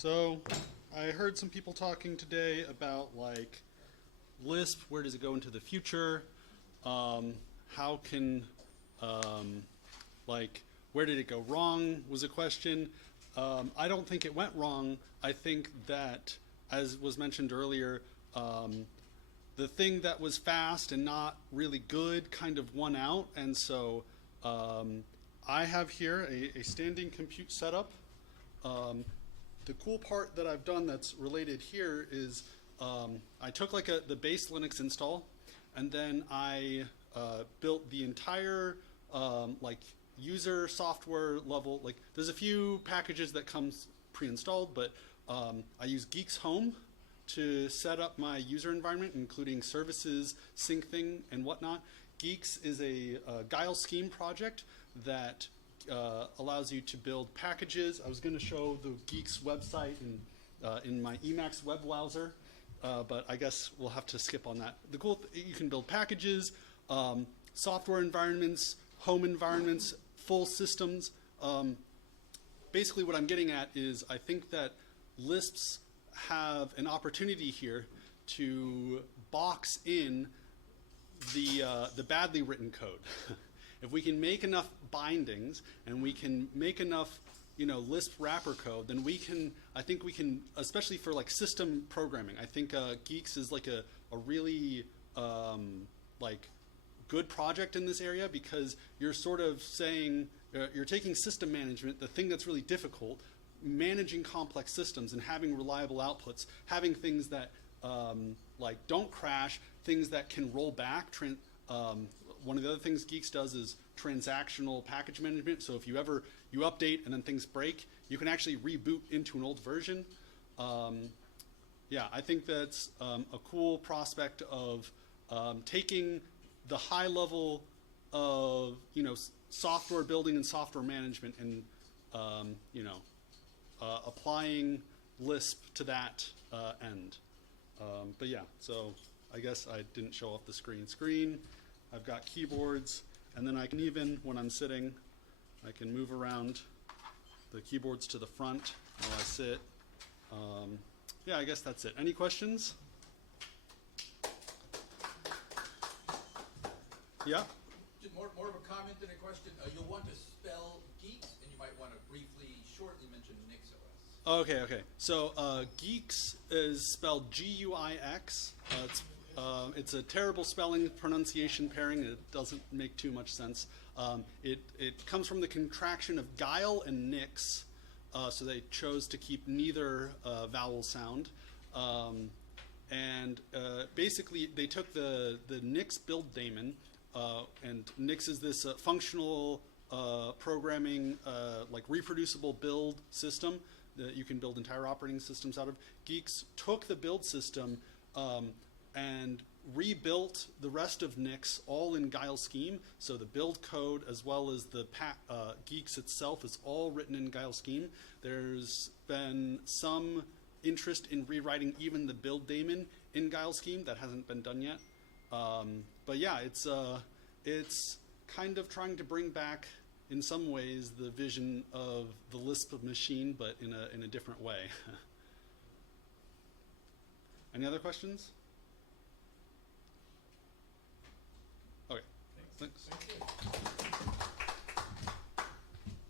So I heard some people talking today about like Lisp, where does it go into the future? How can, like, where did it go wrong was a question. I don't think it went wrong. I think that, as was mentioned earlier, the thing that was fast and not really good kind of won out. And so I have here a standing compute setup. The cool part that I've done that's related here is I took like the base Linux install, and then I built the entire like user software level. Like there's a few packages that comes pre-installed, but I use GUIX Home to set up my user environment, including services, sync thing, and whatnot. GUIX is a Guile scheme project that allows you to build packages. I was going to show the GUIX website in my Emacs web browser, but I guess we'll have to skip on that. The cool you can build packages, software environments, home environments, full systems. Basically what I'm getting at is I think that Lisps have an opportunity here to box in the badly written code. If we can make enough bindings and we can make enough, Lisp wrapper code, then I think we can, especially for like system programming. I think GUIX is like a really like good project in this area, because you're sort of saying you're taking system management, the thing that's really difficult, managing complex systems and having reliable outputs, having things that like don't crash, things that can roll back. One of the other things GUIX does is transactional package management. So if you update and then things break, you can actually reboot into an old version. Yeah, I think that's a cool prospect of taking the high level of software building and software management and applying Lisp to that end. But yeah, so I guess I didn't show off the screen. I've got keyboards, and then I can even, when I'm sitting, I can move around the keyboards to the front while I sit. Yeah, I guess that's it. Any questions? Yeah? Just more of a comment than a question. You'll want to spell GUIX, and you might want to briefly, shortly mention NixOS. Okay. So GUIX is spelled G-U-I-X. It's a terrible spelling pronunciation pairing. It doesn't make too much sense. It comes from the contraction of Guile and Nix, so they chose to keep neither vowel sound. And basically, they took the Nix build daemon, and Nix is this functional programming, like reproducible build system that you can build entire operating systems out of. GUIX took the build system and rebuilt the rest of Nix all in Guile scheme. So the build code as well as the GUIX itself is all written in Guile scheme. There's been some interest in rewriting even the build daemon in Guile scheme. That hasn't been done yet. But yeah, it's kind of trying to bring back, in some ways, the vision of the Lisp machine, but in a different way. Any other questions? Okay, thanks. Thank you.